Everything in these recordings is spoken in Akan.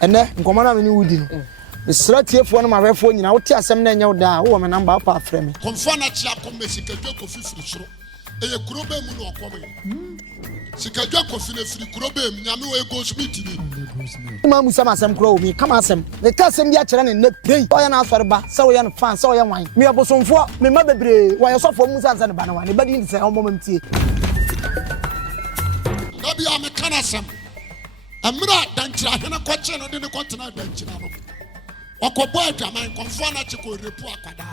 ene nkomana me ni wudi no Sratiefo no mahwefo nyina wote asem na enya woda wo me number pa afre me konfa na chia kombe sikadwa kofi firi soro eye kurobe mu no okome sikadwa kofi na firi kurobe mu nyame we go smith ni ma musa masem kuro mi kama asem ne ka asem bi a kire ne na pray o ya na asore ba se wo ya no fan se wo ya wan me Bosomfo me ma bebre wo ya sofo musa ansa ne ba na wan ne ba di se o mo mamtie na bi am kana asem amra danchira hena kwache no de ne kontena danchira no okobo adwaman konfa na chiko repu akwada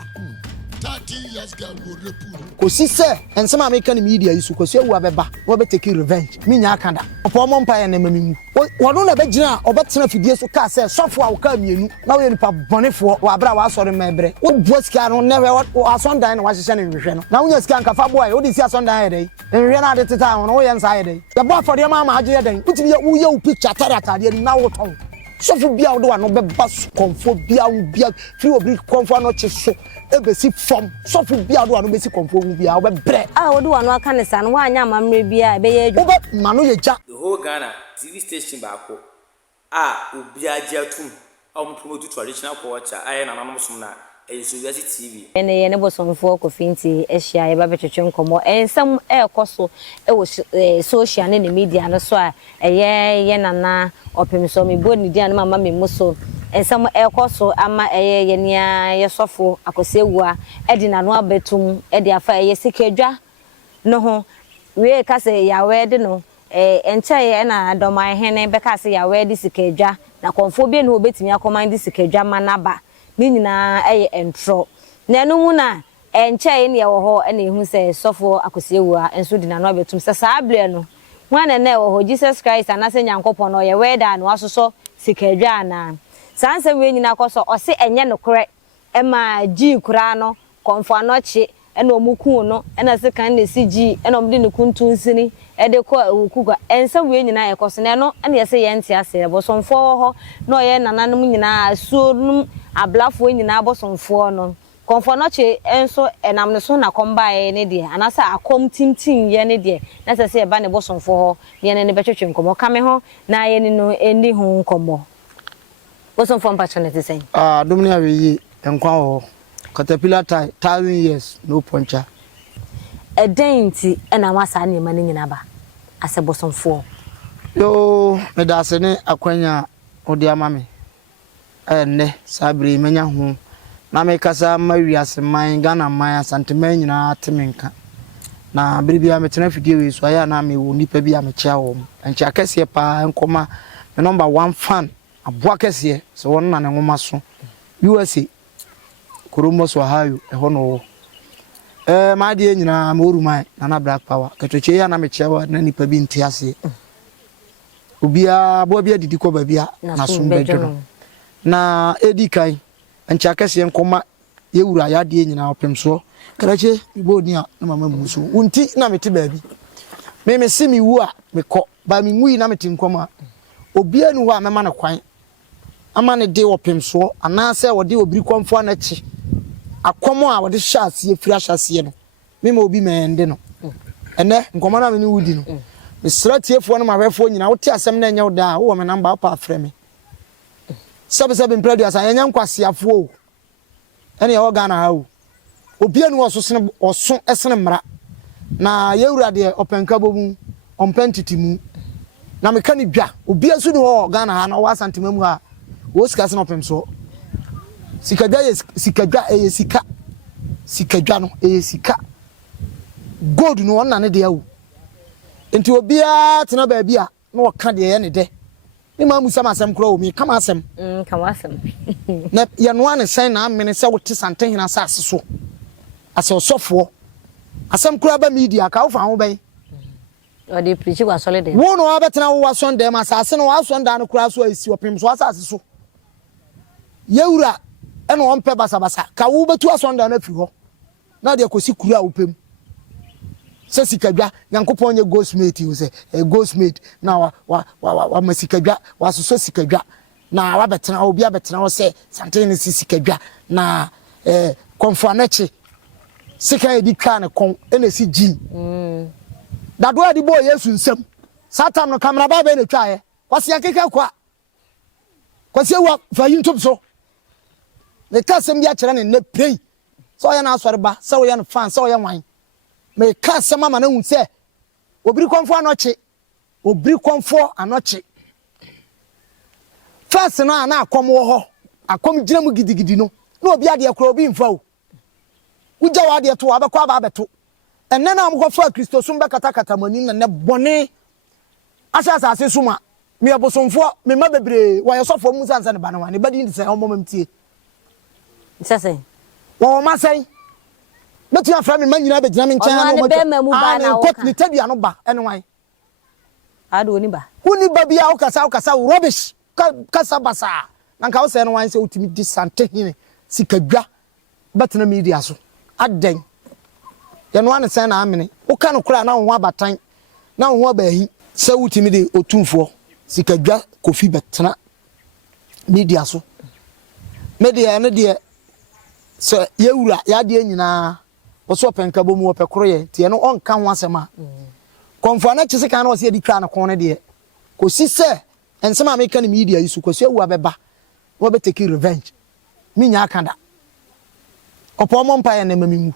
13 years girl go repu ko si se ensema American media isu ko se wu abeba wo be take revenge mi nya akada opo mo mpa ya na mamimu wono na be gina obetena fidie so ka se sofo a wo ka mienu na wo nipa bonefo wo abra wa asore mebre wo buasika no ne wo asondan na wa hye ne nhwehwe no na wo nya sika nkafa boy wo di si asondan yedai nhwehwe na ade teta ho no wo ye nsa yedai ya bo afode ma ma agye yedai utimi ya wo ye wo picture tarata de na wo ton sofu bia wo no be bas konfo bia wo bia free obri konfo no che so ebesi fom sofu bia do no be si konfo wu bia wo be bre wo do no aka ne sa no wa anya amamre bia be ye wo be manu ye ja the whole Ghana TV station baako obi agiatum promote traditional culture aye na nanom som na SuroWiase TV ene Bosomfo Kofi Nti ehia ye ba betwetwe nkomo ensam ekoso wo social ne media no so a ye nana opemsuo me bod ni dia na mama me muso ensam ekoso ama ye nia ye sofo Akwasi Awuah edi na no abetum edi afa ye sikadwa no ho we ka se yawe de no enche ye na adomai hene be ka se yawe di sikadwa na konfo bi no obetimi akomandi sikadwa manaba ni nyina eye entro na enu mu na enche ne ye wo ho na ehu se sofo Akwasi Awuah enso di na no abetum se saabre no wana na wo ho Jesus Christ anase nyankopon no ye weda no asoso sikadwa na sanse we nyina koso o se enye nokore e ma ji kura no konfo anochi ena omuku no ena se kan na sigi ena omde ne kuntu nsini e de ko okuga ensa we nyina ye koso ne no ena ye se ye ntia se Bosomfo ho no ye nananom nyina suonum ablafo nyina Bosomfo no konfo no che enso enam ne so na komba ye ne de anasa akom timtim ye ne de na se e ba ne Bosomfo ho ye ne betwetwe nkomo kame ho na ye ne no endi ho nkomo Bosomfo mpatronete sen domini aweyi enkwa ho Caterpillar 1000 years no poncha edenti ena wasa ne ma ne nyina ba ase Bosomfo yo me da se ne akwanya odi amame enne sabri menya hu na me kasa mawiase man Ghana man asantema nyina atemenka na biribia metena fidie we so aya na me wo nipa bi amechia wo enchi akese pa nkoma me number 1 fan aboa kese so won na ne ngoma so USA Kurumo so hayo eho no ma de nyina ma orumai na black power katoche ya na mechia wa na nipa bi nti ase obia bo bia didi ko ba bia na so bedro na edikai enchi akese nkoma yewura ya de nyina opemsuo karache ibodi a na mama muso unti na meti baabi me simi wu a me ko ba me ngui na meti nkoma obia nu ho a mema na kwan ama ne de opemsuo anase wode obiri kwamfo na chi akomo a wode hyaase efiri hyaase no me ma obi mende no ene nkoma na me ni wudi no me sratiefo no mahwefo nyina wote asem na enya woda wo me number pa afre me sebe mpradu asa enya nkwasiafo o ene ye Ghana ha o obi anu oso esene mra na yewura de openka bomu ompentitimu na me kani dwa obi asu no Ghana ha na wa santimamu ha wo sika se no opemso sikadwa eye sikadwa no eye sika gold no on na ne de awu enti obi a tena ba bia na woka de ye ne de ni ma musa masem kro o mi kama asem kama asem na ye no ane sen na amene se wote santen hina asase so ase osofo asem kro ba media ka wo fa ho ben o de preach wa solid wo no abetena wo wason dem asase no wason da no kra so asi opemso asase so yewura eno ompe basabasa ka wo betu asonda na fi ho na de akosi kuru a opem se sikadwa yankopon nye ghostmate you say ghostmate na wa masikadwa wa so sikadwa na wa betena obi abetena wo se santen ni sikadwa na konfuanechi sika edi kan kon ene si ji dado adi boy Yesu nsem satam no kamera ba be na twae kwase akeka kwa Kwasi Awuah fa YouTube so me ka sem bia kire ne na pray so ya na asore ba so ya no fan so ya wan me ka sem ama na hu se obiri konfo anoche obiri konfo anoche first na akom wo ho akom gina mu gidigidi no na obi ade ekro obi mfa o uja wa ade to abekọ aba abeto enne na amko fa Kristo sum be kata mani na ne bone asase suma me Bosomfo me ma bebre wa yesofo mu sansa ne ba ne wa ne badi ndi se o momam tie sase wo ma sai betu afra me manyina be gina me nchen na mo ma ko ni tadua no ba ene wan ado ni ba bia o kasa rubbish kasa basa na nka wo se no wan se utimi disante hine sikadwa betena media so adan ye no an se na amene wo ka no kura na wo abatan na wo abahi se utimi de otumfo sikadwa kofi betena media so media ne de so yewura ya de nyina wo so penka bomu wo pekoroye tie no onka ho asema konfo na chise kan na wo se di twa na kon ne de ko si se ensema me kan media yisu ko se Awuah beba wo be take revenge minya akanda opo mo mpa ye na mamimu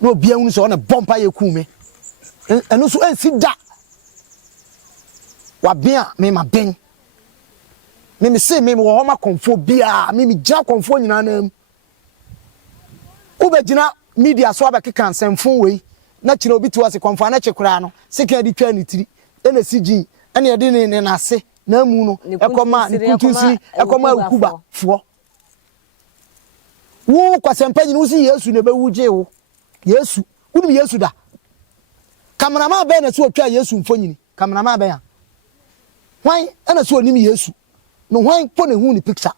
na obi anu so na bompa ye ku me enu so ensi da wa bia me ma ben me se me wo ho ma konfo bia me gya konfo nyina na ube gina media so abekeka nsemfo wei na kire obi to ase konfo na chekura no seka di twa ni tiri ena sigi ena ye de ne na ase na amu no ekoma ni kuntusi ekoma akuba fo wo kwasempa nyina usi Yesu ne be wuje wo Yesu wudum Yesu da kamanama be na so otwa Yesu mfonyini kamanama be ya hwan ena so onim Yesu no hwan po ne hu ni picture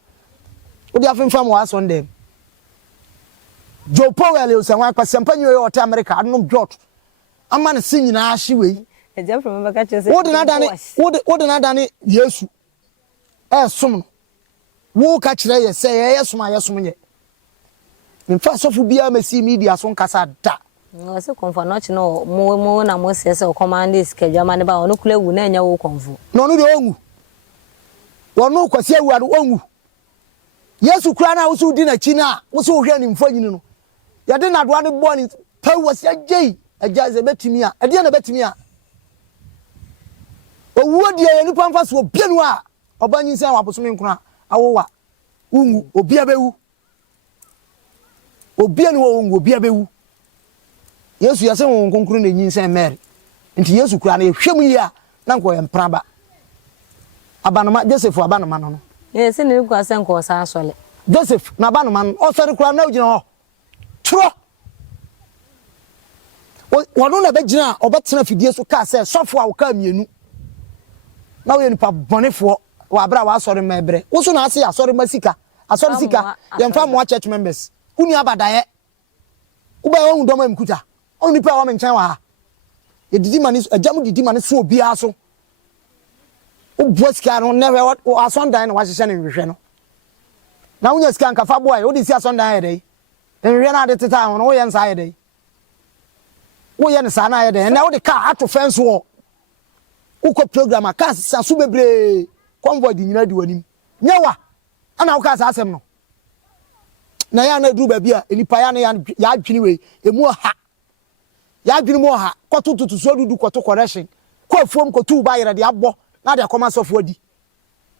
odi afemfam wa Sunday Joe Powell yo se hwan kwasempa nyina yo te America anom jot ama ne sin nyina ahye wei eja from baka chose wo de na dane Yesu som no wo ka kire ye se ye som ayesom nye mfa sofu bia mesi media so nkasa da no se konfo no chi no mo na mo se se command schedule ma ne ba onu kula wu na nya wo konfo no no de ongu wonu Kwasi Awuah do ongu Yesu kura na wo su di na chi na wo su hwe ni mfa nyini no ye de na do ade bo ni pa wo se agei agya ze betimi a ade na betimi a owuo die ye nipa mfa so obienu a obanyi se wabosom nkuna awowa ungu obi abewu obienu wo ungu obi abewu Yesu yase won konkuru na nyin se Mary nti Yesu kura na ehwem yi a na nko ye mpraba abanoma Joseph abanoma no se ne ko ase nko sa asole Joseph na abanoma no o sori kura na ugina ho tro wono na begina obetena fidie so ka se sofo a wo ka mienu na we nipa bonefo wa abra wa asori mebre wo so na ase asori masika asori sika ye mfa mo church members huni abadaye wo ba won do ma mkuta on nipa wa menchan wa ye didi mani ajamu didi mani so obi aso wo boska no never wo asondan na wa hye ne nhwehwe no na wonya sika nkafa boy wo di si asondan ye dai nhwehwe na de teta ho no wo ye nsa ye dai wo ye nsa na ye dai na wo de car ato fence wo uko program aka sasu bebre convoy di nyina di wanim nyewa ana uka sa asem no na ya na duru ba bia enipa ya na ya adwini we emu ha ya adwini mo ha kotututu so dudu koto correction ko afuom kotu ba yere de abo na de akoma sofo adi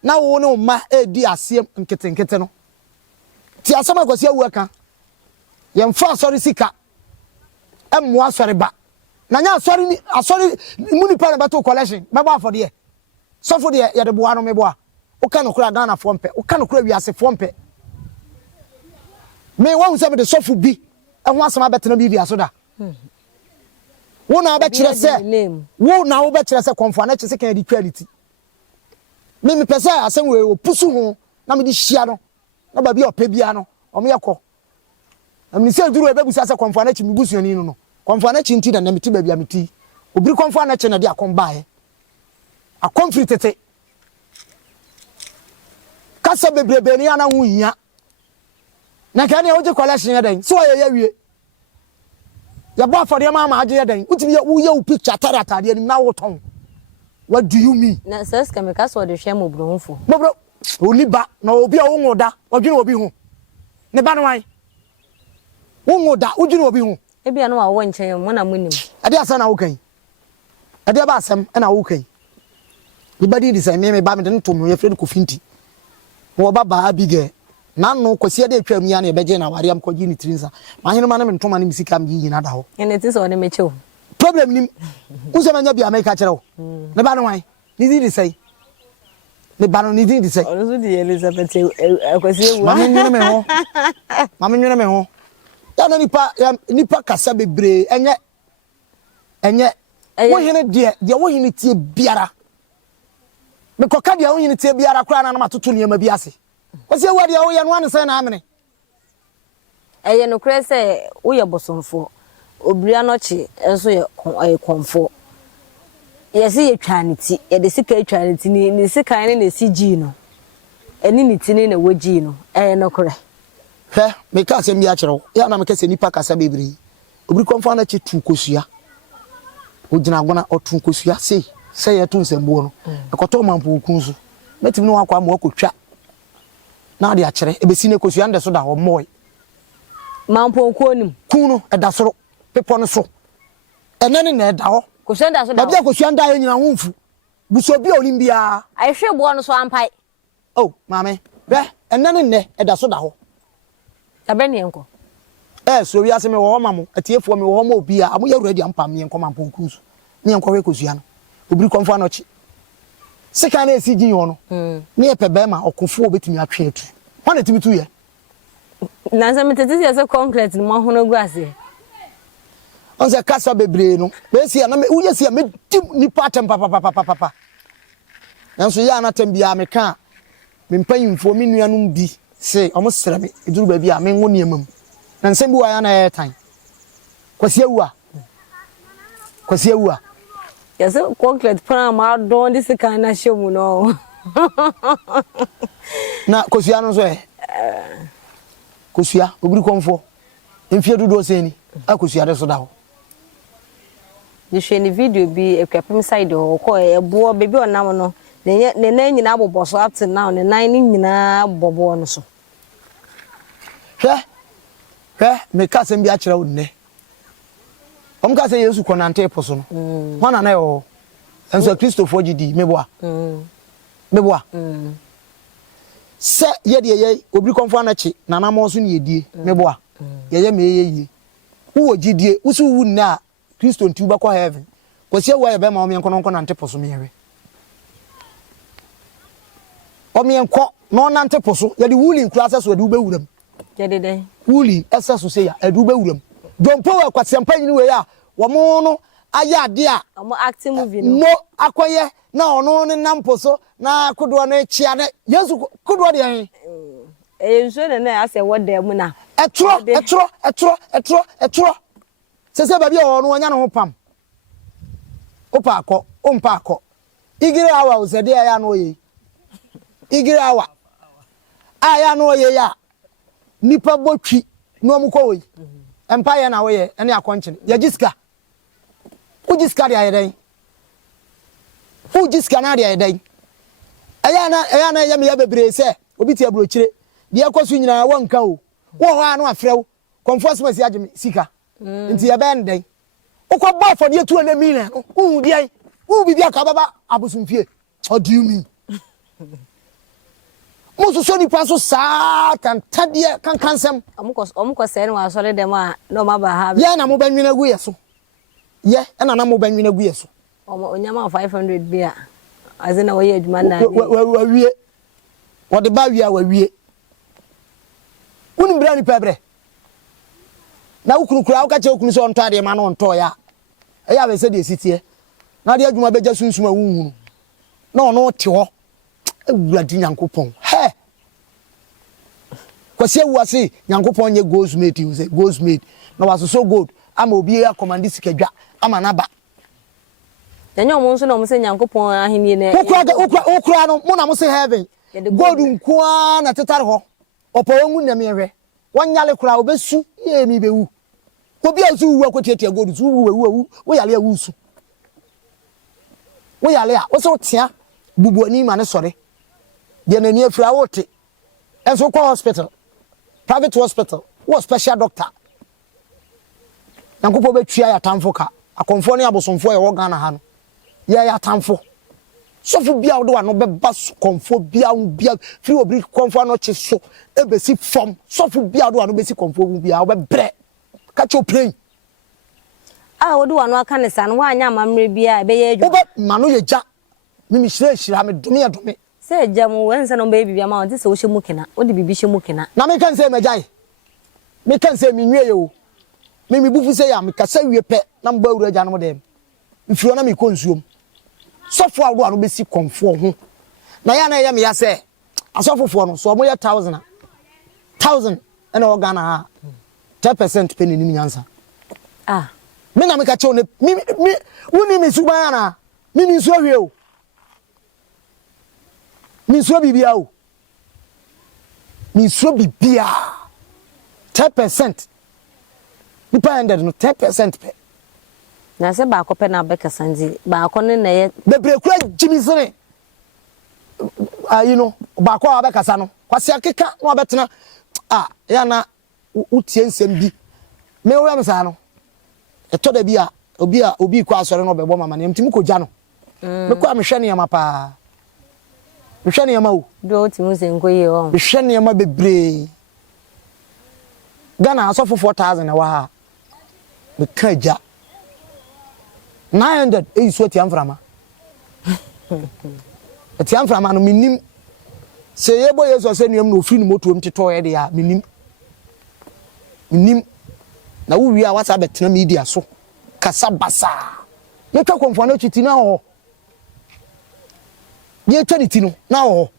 na wo ne ma edi asem nketenkete no ti asema Kwasi Awuah ka ye mfa asori sika emu asori ba na nya asori muni pa na bato collection mebo afode ye sofo de ye de boa no mebo a o ka no kura Ghana fo mpe o ka no kura wiase fo mpe me won se be de sofo bi ehun asema betena bi so da wo na be kire se wo na wo be kire se konfo na kire se kan di quality me pese asem we opusu ho na me di hia no na ba bi opa bia no o me yakọ na me se duru e be busa se konfo na chi me busuani no konfo na chi nti da na meti ba bia meti obiri konfo na chi na de akon baaye akon fritete kasa bebrebe ni ana hu hia na ka ne o je collection ya den so ye wie ya bo afode ma ma age ya den utimi ya wo ye picture tarata de ni na wo ton what do you mean na sas ka me ka so de hwe mo bro Oniba na obi a wonwoda odwene obi ho ne ba no wan wonwoda udwene obi ho ebia no wo nchen mo na munim ade asa na wo kan ade ba asem na wo kan ibadi di say me ba me den to me ye Fred Kofi Nti wo baba abige na no kwasi ade atwam ya na ebeje na wariam kwaji ni trinsa ma hene ma na me ntoma na misika am yi na da ho ene ti so ne mechew problem nim usema nya bia America kire wo ne ba no wan ni di say ne ba no ni di say onu di Elizabeth Akwasi Awuah mama nwene me ho ya na nipa kasa bebre enye wo hene de wo hene tie biara me koka de wo hene tie biara kura na ma toto ne ma bi ase Akwasi Awuah de wo ye no an se na amene eye no kure se wo ye bosomfo obria no chi enso ye konfo yesi ye twaniti ye de sika twaniti ni sika ne si gi no eni ni tini na wogi no no kure he me ka se mbi a kire wo ya na me ka se nipa kasa bebre obri konfo na chi tu kosua ogina gona otu kosua se ye tu nsembo no ekoto mampo kunzu metimi no akwa mo akotwa na de a kire ebesi ne kosua nde so da ho moy mampo kuonim kunu eda soro pepo no so enene na eda ho kosua nda so da bia kosua nda ye nyina ho mfu buso bia onim bia ahwe bo no so ampai oh mame be enene ne eda so da ho tabeni enko SuroWiase me wo mamo atiefo me wo ma obi a amo ya ready ampa me enko mampo kunzu me enko we kosua no obiri konfo no chi sika na esi gi ho no ne ye pebe ma okofo obetimi atwe atu wana timi tu ye nanza metete se concrete no hono gu ase onse kasa bebre no be sia na me uye sia me dim nipa atem papa nanso ya na tem bia me ka me mpanyimfo me nuanum bi se omo sere me eduru ba bi a me ngo niamam na nsem bi wa ya na ye tan Akwasi Awuah yes concrete plan ma don this kind na shemu no na kosua no so kosua obiri konfo enfie dudu oseni akosua de so da ho you show ni video bi ekwapem side ho ko ebo bebi onam no ne nan nyina abobo so up till now ne nan ni nyina bobo no so hwe me ka se mbi a kire wo ne ka se Yesu konante poso no hwana na yo enso Christopher gidi meboa se ye de ye obiri konfo anachi na na mo so ne yedie meboa ye me ye wo gidie wo su wu na Christo nti ba kwa heaven Akwasi Awuah ye be ma o me enko nante poso me yewe o me enko no nante poso ye de wuli nkura se so de wo be wuram ye de wuli esa so se ya de wo be wuram dompo wa Akwasi ampanyi we ya wo mo no aya ade a omo acting movie no mo akoye na ono ne namposo na kodo na chia ne Yesu kodo de yan nso ne na ase wo da mu na etro sese ba bia ono anya ne ho pam opa akọ ompa akọ igire awa usede ya na oye igire awa aya na oye ya nipa botwi no mu ko oyi empa ya na oye ene akonchen ya jiska ujiska dia yedai ujiska na dia yedai aya na ya me ya bebre se obi ti abrochire dia kwasu nyina wanka o wo ho anu afrew conforce agime sika nti ya ben dai ukwa for dia 2 million hu dia hu bibia ka baba abosumfie how do you mean musu so ni paso sa kan tadie kan kansem omko se no asole dem a no maba ha ya na mo banwina gu yeso ye na mo banwina gu yeso onyama 500 bia azina wo ye adwuma na wa wie wo de ba wie wa wie unu bra ni pebre na ukunukura wo ka che okunu so onto ade ma no onto ya eya be se de sitie na de adwuma beja sunsum awunhunu na ono te ho awurade Nyankopon he Akwasi Awuah se Nyankopon nye goldsmith you say goldsmith na was so good ama obi ya command sikadwa ama na ba enyo mo nso na mo se Nyankopon ahenie ne ukura no mo na mo se heaven gold nkoa na tetare ho opo wangu na mehwe wanyale kura obesu ye mi bewu obi azu wu akotiatia gold zu wu wo yale awusu wo yale a wo so tia bubu ani ma ne sore de na ni afira wote enso kwa hospital private hospital wo special doctor nankopo betwia ya tamfo ka akonfo ne abosomfo ye wo Ghana ha no ye ya tamfo sofu bia wo do ano beba konfo bia free obri konfo ano che so ebesi fom sofu bia do ano besi konfo bia wo bebre ka cho pray wo do ano aka ne sa no wa anya amamre bia be ye adwo wo be mano ye ja mimi shira me dome se jamu wense no be bibia ma won se wo hye mukina wo de bibi hye mukina na me kan se majai me kan se mi nwie yo me bufu se ya me kasa wie pe na mba awura ja no dem mfiro na me konsuom sofo awo anu besi konfo ho na ya na ya me ya se asofofo no so mo ya 1000 ena o Ghana ha 10% pe ni nyansa me na me ka che one mi woni me suban na mi ni so hwe o mi so bibia o mi so bibia 10% nipa ended no 10% pe na se ba ko pe na be kasanzi ba ko ne na ye bebre kura jimisere you know ba ko ba kasa no kwase akeka no abetena ya na utie nsem bi me wo amsa no eto da bi a obi kwa asore no bebo mama ne mtimi ko gya no me kwa mehwe ne yama pa mehwe ne yama o do timu se nkoye o mehwe ne yama bebre Ghana asofo 4000 na wa ha me ka gya 900 eyiso tiamframa tiamframa no minim se yebo yeso se nuam no ofiri no moto mtito ye de ya minim na wo wi a wasa betena media so kasa basa ye twa konfo na chiti na ho ye twa ni ti no na ho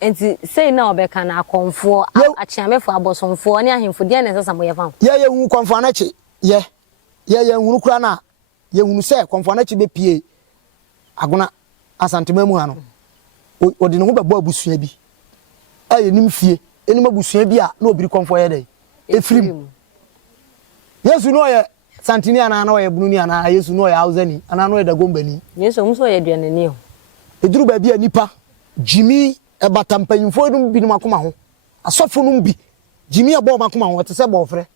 enti sei na obeka na akonfo achiamefo abosomfo ne ahemfo de na sesa moye fam ye hu konfo na chi ye hu kura na ye hu se konfo na chi be pie agona asantema mu ha no odi no ho bebo abusua bi nim fie enim abusua bi a na obiri konfo ye dey efrim Yesu no ye santini ana na ye bununi ana Yesu no ye hausani ana no ye dagombani Yesu mso ye duanani o eduru ba bi anipa jimi ebatampanyimfo dum bi no makoma ho asofo no bi jimi abo makoma ho te se bofre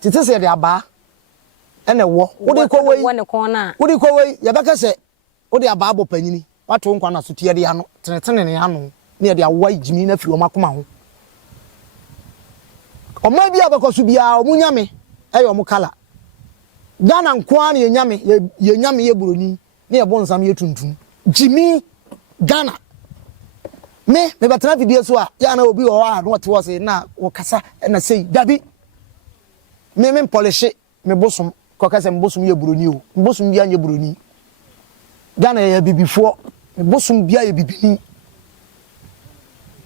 tete se de aba ene wo wodi ko wei ye beka se wodi aba abo panyini wato nkwa na so tie de ano tenetene ne ano ne ye de awai jimi na fi o makoma ho o ma bi abekoso bia o munyame ayo mo kala Ghana nkwa na ye nyame ye buroni na ye bonsam ye tuntum jimi Ghana me betana video so a ya na obi o a no te wo se na wo kasa na sei dabi me polish me bosom ko kasa me bosom ye buroni o bosom bia ye buroni Ghana ye bibifo me bosom bia ye bibini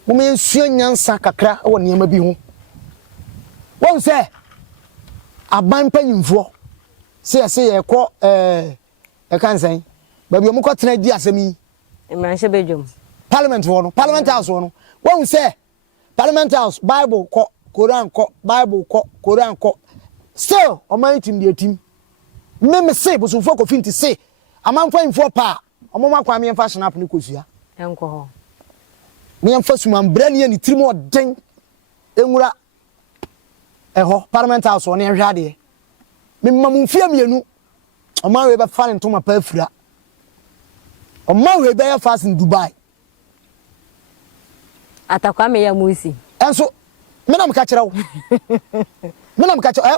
mo me nsuo nyansa kakra wo ne ma bi ho won se aban panyimfo se ye ko e kan sen ba bi o mo ko tena di asemi emranhye bedwom parliament house no won se parliament house bible ko Quran ko bible ko Quran ko still o man tim de tim me say Bosomfo Kofi Nti say aman panyimfo pa o mo makwa me mfa snap ne kosua enko ho me mfa suman brane ni tirimo den enwura parliament house on ehwe ade me mamumfia mienu o ma we be fa ntoma pa afura o ma we be ya fast in Dubai atakwa me ya muisi enso me na mka kire wo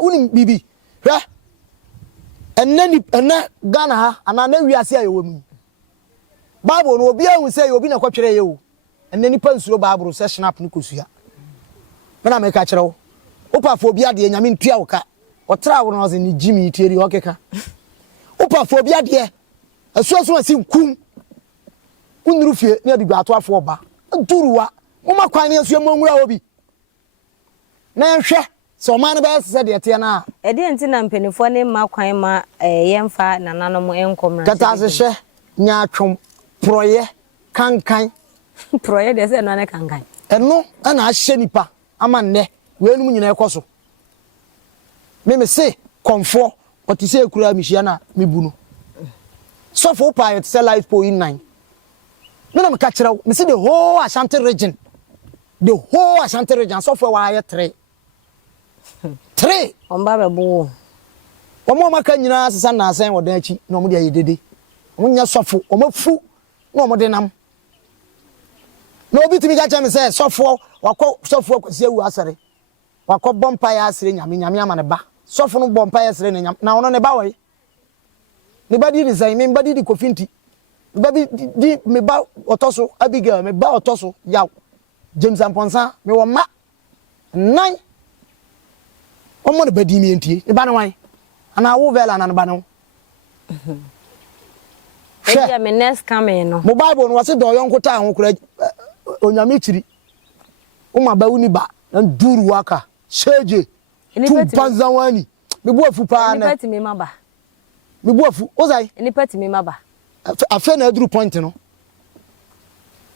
unim bibi hwe enne Ghana ha ana na wiase ayewo mu Bible no obi ahun say obi na kwatwere ye o enne nipa nsuro Bible se snap ne kosua me na mka kire wo upafo bia de nyame ntua wo ka otra wo no ze ni jimi tieri okeka upafo bia de asuasu asi kum unuru fie ne adigwa ato afo oba nturuwa wo makwan ne asuamu nwura obi na nhwe so man be se de te na e de enti na mpanifo ne makwan ma yemfa nananom enkomra kata se nya atwom proye kankan proye de se no na kankan eno ana ahye nipa ama nne wenum nyina ekoso me say komfo otise ekura mihia na mebu no sofo pa yet say life po in 9 me na me ka kire me see the whole Ashanti region so for why 3 omba bebo omo maka nyina sesa na asen wodan achi na omo de ayedede omo nya sofo omo fu na omo de nam na obi timi ka chame say sofo wakọ sofo akwasi awu asare wakọ bompa ya asere nyame ama ne ba sofo no bompa ya asere na ono ne ba we ne ba di design me ba di Kofi Nti ba di me ba otoso Abigail me ba otoso yaw James Amponsa me wo ma nan omo ne ba di mi entie e ba no wan ana wo vela na ne ba no e me next coming no mo Bible no wase do yonko ta ho kura onyame chiri o ma ba uni ba na duru waka sheje tu panzawani me bu afu pa na peti me maba me bu afu ozai ni peti me maba afa na duru point no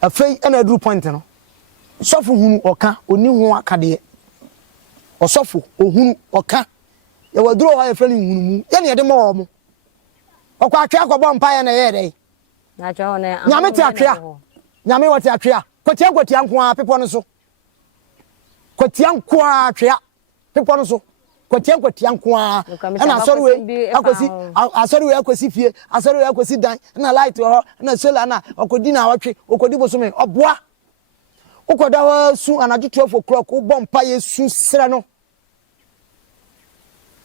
afa na duru point no sofo hunu oka oni hu aka de osofo ohunu oka ye waduro ha ye fani hunu mu ye ne de ma wo mo okwa atwa akobọ mpa ye na ye de na atwa one nyame ti atwa nyame wote atwa kwatia nko a pepo no so kwatia nko a atwa pepo no so kwatia nko a na asori we akwasi fie asori we akwasi dan na light ho na solar na okodi na awatwe okodi bosome oboa ukoda wa su anajo 12 o'clock ubọ mpa ye su sere no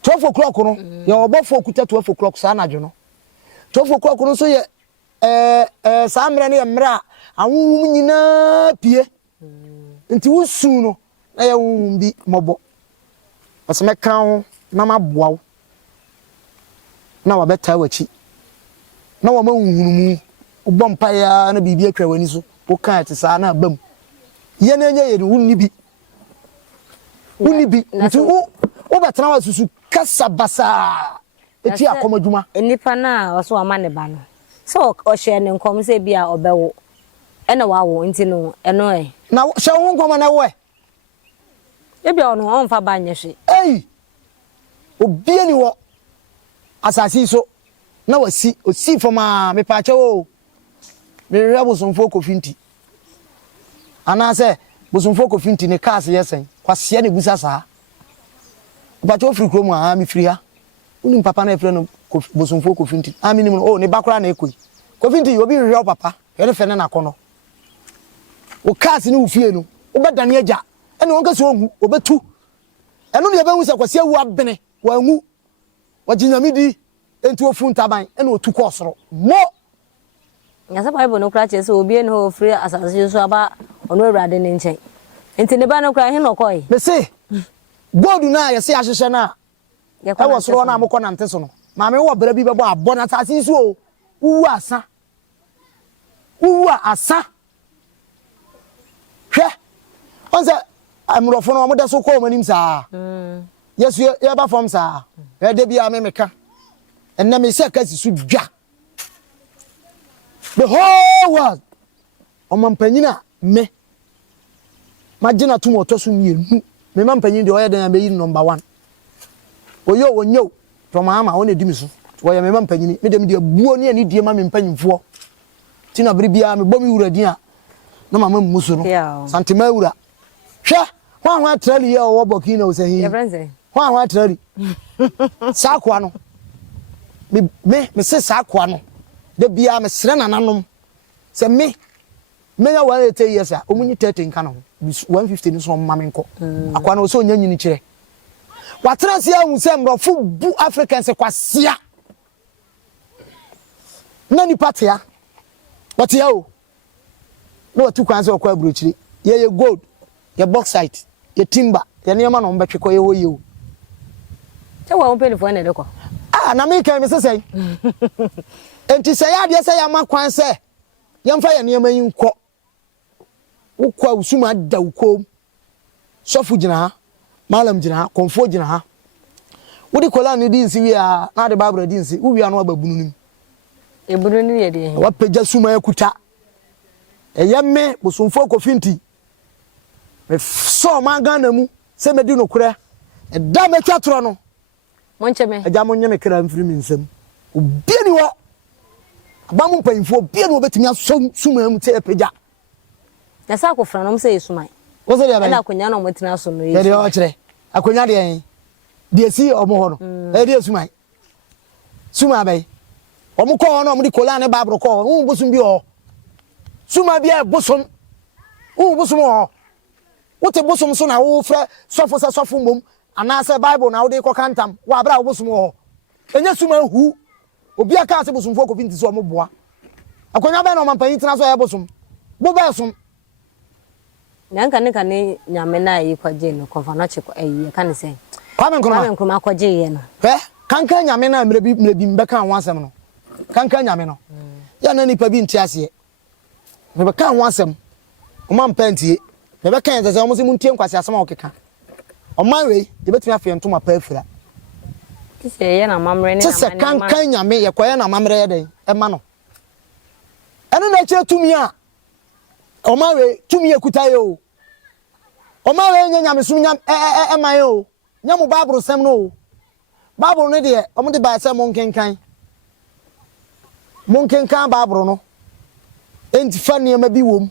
12 o'clock no ye obofo kuta 12 o'clock sa anajo no 12 o'clock no so ye sa mre ne ye mra awum nyina pie nti wusu no na ye wum bi mobo aseme kan ho na maboa na wabeta wachi na wama hunhunumu ubọ mpa ya na bibi atwa wani so wo kan ate sa na bam ye na nya ye wunni bi nti wo betana wa susu kasa basa eti akomadwuma nipa na waso amane ba no so o hye ne nkom se bia obewo ena wawo nti no eno na hye wo nkom na wo bia ono onfa ba nyehwe obi ani wo asasi so na wasi osi foma me pa che wo me hwe Bosomfo Kofi Nti ana se Bosomfo Kofi Nti ne cars yesen kwase ne busa saa ba cho free krom a mi free ha uni papa na efre no Bosomfo Kofi Nti ami ni mo ne bakora na ekoi Kofi Nti obi hwe papa ye fe ne na kono o cars ni ufie no obedane agya ene won ka so ohu obetu eno ne ebehu se kwase awu abene wangu wajinyamidi enti ofu ntaban ene otu kosoro mo ngasa Bible no kra che se obi en ho free asase so aba ono awurade ne nchen enti ne ba no kra he no koi me se god na ye se ahehye na e wo soro na amukọ na nte so no ma me wo bra bi bebo abona asase so o uwu asa hwe onse amrofo no mo de so ko manim saa yesu ye ba fom saa e de bia me meka enna me se kasi su dwa the whole world omampanyina me magina tumo tosu mienu me mampanyin de oye den be yi number 1 oyo wonyo to mama won edi mi so oye me mampanyin me dem de buo ne ani die ma me mpanyinfo tina bibia me bom wuradi a na mama musu no santima wura hwe hwa atrali ye owo bokina o se hin hwa atrali sakwa no me se sakwa no de bia me sere nananom se me ya wa 8 years a omunyi 30 nka no 150 ni so mama nko akwa no so nya nyini kire watrase ahu se mrofo bu Africans kwasia nani patia watia o no watu kwanse okwa abrochiri ye gold ye bauxite ye timber ye niam no mbetwe ye hoye o te wa on pelifo na de ko na me kan me sesai enti se ya de se ya makwan se yemfa ye niam yin kọ ukwa usuma da ukom sofu gina ha malam gina ha konfo gina ha wodi kola ne di nsi wi a na de babra di nsi wi anu ababunu nim ebunu ni ye de wa peja suma yakuta eyemme Bosomfo Kofi Nti me so magana mu se me di no kure e da me twatro no monche me eja monye me kra mfiri mi nsam obi ni wo abamu mpanyimfo bia no betimi asom suman mu te epagya na sa akofra no mse yesuman wo se dia na akonya no motina so no yesu de o kire akonya de si omo ho no de suman suman bai omo ko no omo di kola ne babro ko wo bosum bi o suman bia bosom wo bosom o wo te bosom so na wo fra sofo mom ana se bible na wo de ko kantam wo abra wo bosom o enya suman hu obi aka se Bosomfo Kofi Nti so omoboa akonya ba na omampanyi tina so ya bosom bo ba som nanka ne kane nyame na yi kwaje no kofa na cheko ayi ka ne se kwame nkruma akwaje ye no kanka nyame na mrebi mbeka ho asem no kanka nyame no ya na nipa bi nti ase mbeka ho asem omampantie mbeka yan se omo se muntie nkwase asem a okeka omanwe de betumi afi ntoma pa afura tise ye na mamre ne na tise kanka nyame ye kwaye na mamre ye den e ma no eno na kire tumi a omanwe tumi ekuta ye o omanwe nya nyame sum nyam e ma ye o nyamu babru sem no babru ne de omo de ba se monkenkan babru no enti fa ne ma bi wom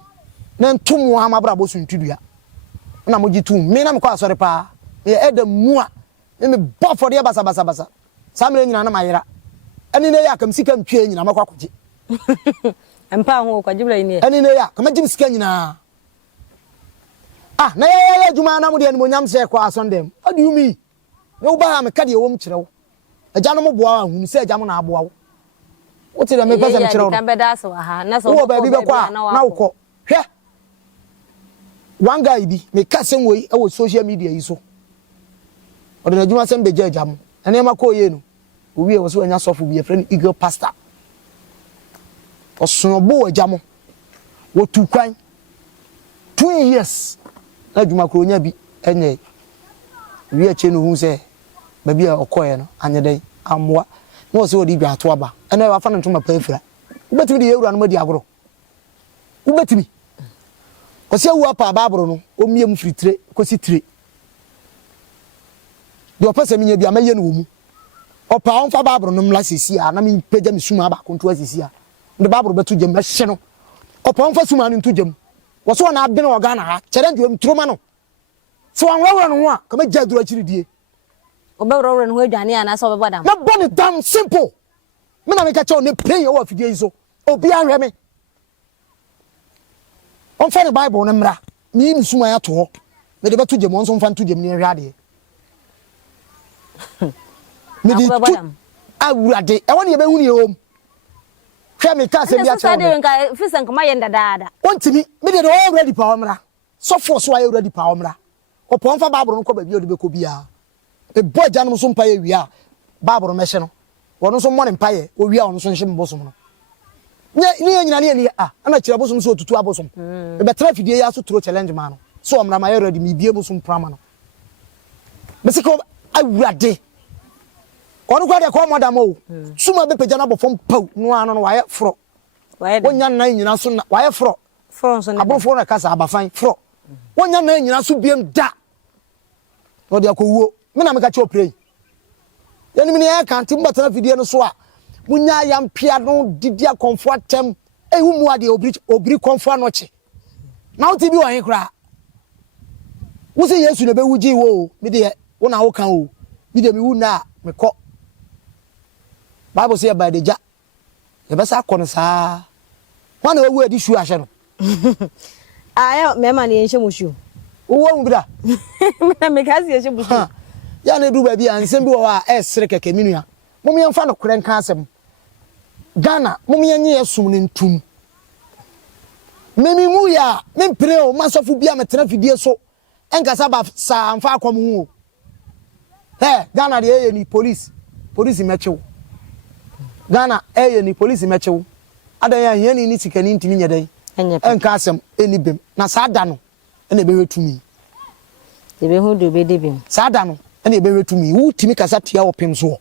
na ntomo amabra bosuntudua na moji tum me na me kwa asore pa e edam mu a me bo for de basa samre nyina na mayera eni ne ya kam sika ntwe nyina makwa koje empa ho kwa jibla ni eni ne ya kam jim sika nyina na ya juma na mo de ni mo nyam se kwa asondem adu mi ne wo ba ha me ka de wo mkirewo agya no mo boa hunu se agya mo na aboa wo ti de me pese mkirewo no tambeda so ha na so wo ba bi be kwa na wo ko hwe one guy bi me ka sem wo e wo social media yi so o de adwuma sem beja agya mo ene ma ko ye no owie wo so anya sofo bi e friend eagle pastor osonobo agya mo wo tu kwan 2 years adwuma ko nya bi enye wi ache no hu se ba bi a okoye no anye den amwa no so odi dwa to aba ene wa fa no ntoma pa afira ubetimi de ewura no ma di agoro ubetimi kosi awu apa babro no omie mu fritire kosi tire de opese minya bi amaye no wo mu opa onfa babro no mla sisi a na mi pagya mi suma ba konto asisi a de babro betu gem na hye no opa onfa suma no nto gem wo so na abene ogana ha kere ndem troma no so anwawra no ho a kama gya duro akiri die obewro no ho adwane ana so obebodam na bone down simple me na me ka che ne pay o afidie iso obi ahwe me on fa the bible na mra mi nsuma ya to ho me de betu gem on so fa nto gem ne hwe ade me di awurade e woni e be hu ne om hwe me ka se bia che o nka fisa nka mayenda daada ontimi me de already pa omra so for so ayi already pa omra opon fa babro no ko ba bi o de be ko bia e boja no so mpa ye wi a babro me hye no wono so mo ne mpa ye o wi a wono so hye mbosom no nye nyina ne ana kira bosom so otutu abosom e be tra fidie ya so tro challenge ma no so omra ma ye ready mi bie bosom prama no me se ko awurade onu kwa de ko modam o suma be pagya na bofom pau no ano no waye fro wonya nan nyina so na waye fro so ne abofo na kasa abafan fro wonya nan nyina so biem da no de akowuo me na me ka che opray yani me ne kan tim batana video no so a munya yampia no didi akonfo atem ehu mu ade obri konfo anoche na wo ti bi wan kra wo se yesu ne be wuji wo me de wo na wo kan o bi de me wu na me ko Bible say by the ja ye besa kono saa wana wawu adi shu ahye no aya mema ne enhye mushu wo mu bida na me kasi enhye mushu ya na du ba bi ansem bi wo a esere keke minua mum ye mfa no kure nka asem Ghana mum ye nye sum ne ntum memi mu ya mempre o masofu bia metena fidie so enkasa ba sa amfa akom hu Ghana de ye ni police mechew Ghana ni police mechew adan ya hiani ni sikani ntimi nyedai enka asem eni bem na saa da no ene be wetumi de be hu do be de bem saa da no ene be wetumi wutimi kasa tia opemsuo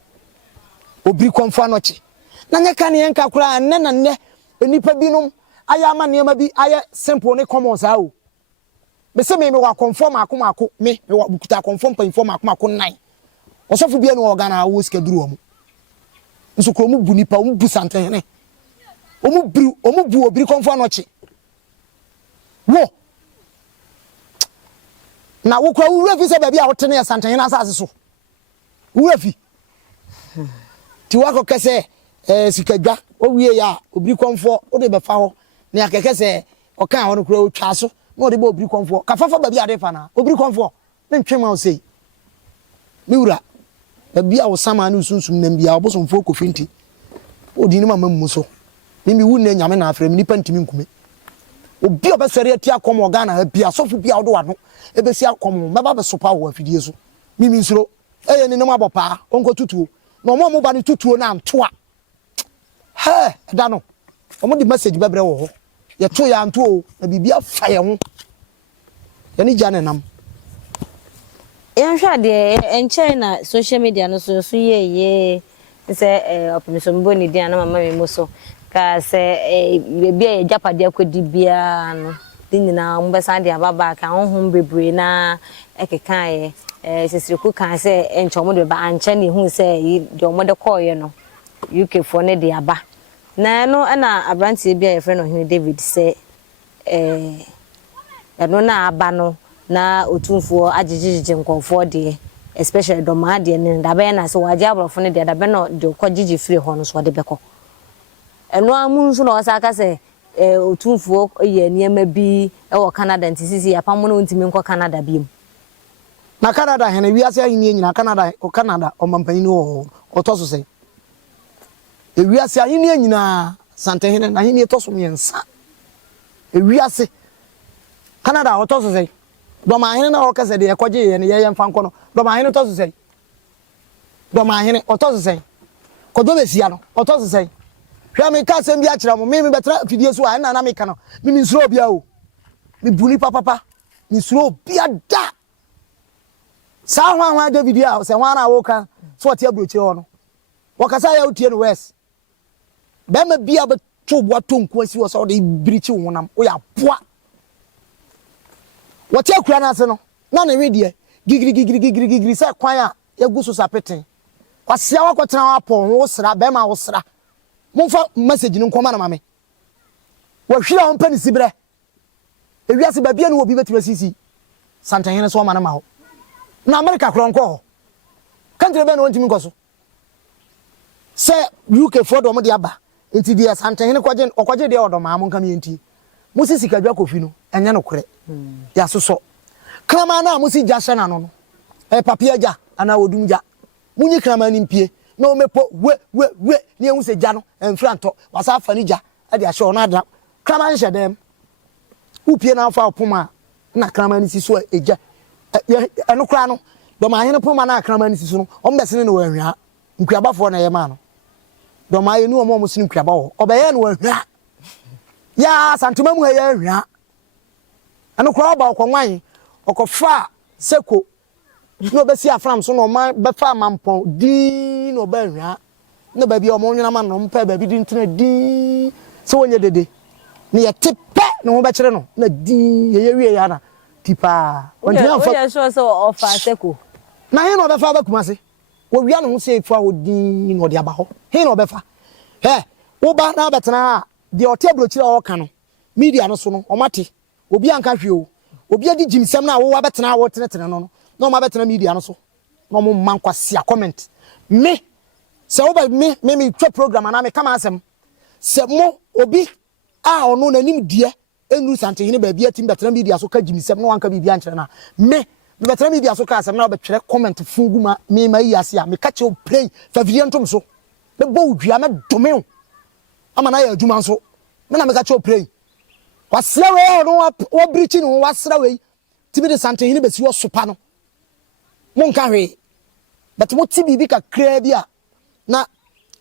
obri konfo anoche na nyeka ne enka kura nne na nne enipa binom aya ama nema bi aya simple ne common saa o be se me wa conform akomako me wa bukuta conform pa inform akomako nine osofu bia no Ghana wo sika duru omo nso kromu bu nipa wo bu santene omu bu obiri konfo anochi wo na wo kwa wo refi se ba bia wotene santan na asase so wo refi ti wako kese sikadwa owie ya obiri konfo o de be fa ho na akeke se oka ho no kura o twa so na o de be obiri konfo kafafa ba bia de fa na obiri konfo na ntwema o sei miwura ba bia wo sama na usunsum na bia Bosomfo Kofi Nti odi ni mama mu so mimi wu na nyame na afre mi nipa ntimi nkume obi obesori ati akom organ na bia sofu bia odo wado ebesi akom meba be sopa wo afidie so mimi nsuro eye ni no mabopa onko tutuo na omo ba ni tutuo na antoa he da no omo di message bebre wo ho ye to ya anto na bibia fa ye ho ye ni jane nam yanhwa de enche na social media no so ye se opemsuo ni dia na mama me moso ka se bia ye japade akodi bia no dinina mbesa de ababa ka honhom bebre na ekeka ye sasraku kan se enche omo de ba anche ni hu se de omo de koye no UK fo ne de aba na no na abrantie bia ye friend no David se no na aba no na otumfo agigigi nkonfo de especially doma de ne da be na so waje abrofo ne de da be no de kogigi free ho no so de beko eno amun so na osaka se otumfo ye niema bi e wo Canada ntisisi ya pamo no ntimi nko Canada biem na Canada hene wiase ahini nyina Canada o mampani wo otoso se wiase ahini nyina sante hene na ahini toso miensa wiase Canada otoso se doma hene na okase de ekoje ye ne ye mfa nko no doma hene otoso se doma hene otoso se kodo besia no otoso se hwa me ka sem bia kira mo me betra fidie so a na me ka no me nsuro bia o me buni papa me nsuro bia da sa hwa David a se hwa na wo ka so ote abrochi ho no wakasa ya utie no west be ma bia be to bo tonku asi wo so de birichi wonam o ya boa wote akura na ase no na na wedie gigiri se kwan a yaguso sapeten kwasia wakotena wapon wo sra be ma wo sra monfa message ni nkoma na mame wo hwira on pani sibre ewiase ba bia no obi betima sisi santahene so ma na ma ho na America kronko ho country be no ntimi nkoso se UK for do mo de aba enti dia santahene kwaje de odo ma mo nka me enti musisi kadwa kofi no enye no kore ya soso krama na musi jasha na no papia ja ana odumja munyi krama ni mpie na o mepo we ni ehun se ja no enfranto wasa afa ni ja e de ahye ona ada krama nhye dem upie na afa opoma na krama ni siso eja eno kra no do ma hene poma na krama ni siso no o mbese ne wanhwa nkuabafo na ye ma no do ma ye ni o mo sini nkuaba ho obeye no wanhwa ya santuma mu ye wanhwa eno kra oba okwanwan okofa seko no be si afram so no ma be fa mampon di no ba hwa no ba bi o mo nwena ma no mpa ba bi di ntena di so wonye dede ne ye tepe no be kire no na di ye wie ya na tipa ontia fa o so so ofa seko na he no be fa ba kumase wo wia no se fa wo di no de aba ho he no be fa wo ba na betena de ote abrochire o ka no media no so no o mate obi anka hwe o obi adi jimsem na wo betena wo tenetene no no ma betena media no so no mo man kwase comment me se wo ba me twa program na me kama asem se mo obi a ono nanim die enu santehene ba bia tim betena media so ka jimsem no anka bibia nkyere na me betena media so ka asem na obetwere comment funguma me ma yi ase a me ka che o play fa video ntom so me bo udua me dome ama na ya adwuma so me na me ka che o play wasra we no wo brichi no wasra we tibi de santehene besi wo sopa no monka hwe but mo tibi bi ka kra bi a na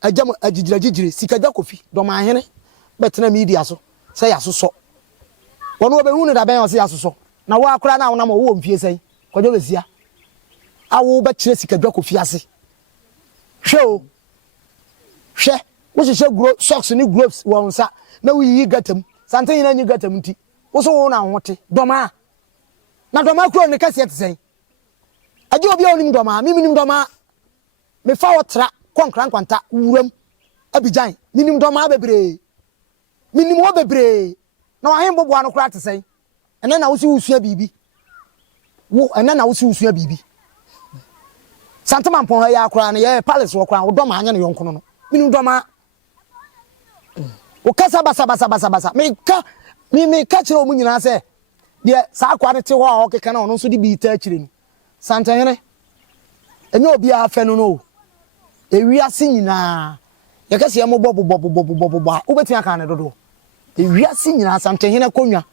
ajam agigiragigire sikagwa kofi do ma hene betena media so say asoso wono obehu ne da ben o say asoso na wo akora na wona mo wo mfie sai kwadwo besia awo be kire sikagwa kofi ase hwe wo se grow socks ni gloves wo nsa na wo yi gatam santehene na nyi gatam nti wo so wo na hote do ma na do ma kro ne kase etsai aje obi onim doma minim doma me fa wotra konkran kwanta wuram abijan minim doma bebre minimum bebre na wa hen bobo anokra te sei ene na wo si usua bibi wo ene na wo si usua bibi santama mpon ha ya akra na ye palace wo kra wo do ma anya ne yonko no minimum do ma wo kasa basa me ka kire o mu nyina se de sa akwa ne te ho a o keka na ono so de bi ta kire ni santahene enye obi a fe no no ewiase nyina yakase ye mo bobo ubeti aka ne dodo ewiase nyina santahene konwa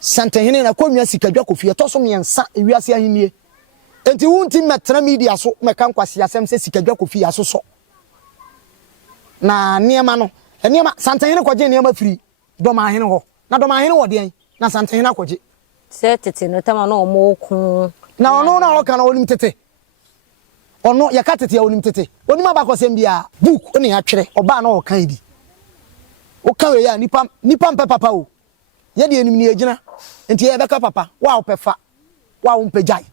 santahene na konwa sikadwa kofie to so miensa ewiase ahenie enti wunti metra media so meka nkwase asem se sikadwa kofie asoso na niema no niema santahene kwaje niema firi doma ahene ho na doma ahene wo de na santahene kwaje se tete no tama no mo ku na ono na oka na onim tete ono yakatete ya onim tete onim abakosem bia book oni atwere oba na okan idi okan ya nipa mpe papa o ye de enim ni agina enti ye beka papa wa opefa wa umpejai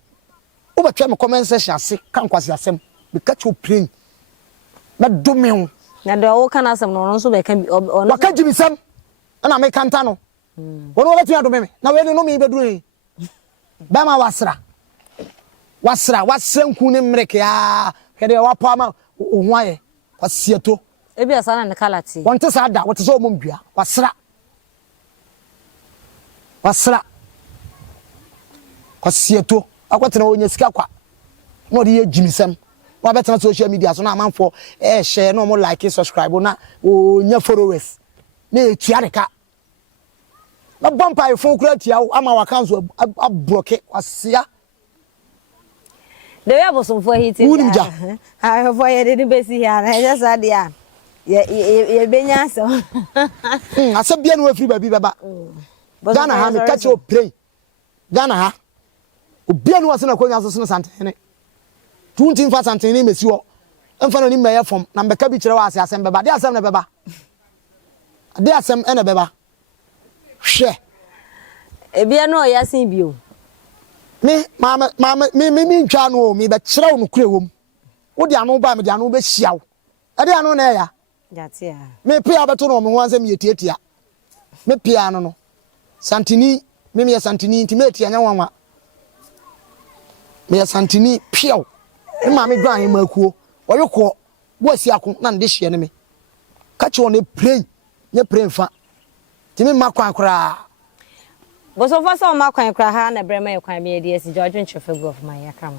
obetwe me comment section ase kan kwase asem be catch o praying na domen na do wo kana asem no nso be kan ono waka jimisam na me kanta no wono obetwe adomeme na we no me beduru ba ma wasra nku ne mreke ya hede wapo ama ohuaye kwasieto ebi asana ne kalati wonte sa da wote so omombua wasra kwasieto akwatena onye sika kwa no de ye jimisem wa betena social media so na amanfo share no mo like subscribe na onya followers na etua deka na bompa ifo kura tia ama wakanso abroke kwasia de we Bosomfo hiti Unimja ha for ye de besi here na just adia ye benya so asabia no afiri babi baba Ghana ha me catch o pray Ghana ha obia no wase na konya so no santene tuntin fa santene mesi wo emfa no ni meye fom na mbeka bi kire wa ase asem beba de asem na beba de asem ene beba hwe ebia no ya sin bio me mama me ntwa no me be kire wo no kure wom wo de anu ba me de anu be hia wo e de anu na ya jatia me pia beto no me ho ansem yetietia me pia no santini me ya santini nti me tia nya wanwa me ya santini piao me ma me dwan ma kuo oyoko bo asi akon na nde hye ne me ka che won e pray nye pray fa ti me makwan kra Bosomfo so makwan kra ha na brema yakwan me de esi George Nchofegu of my yakram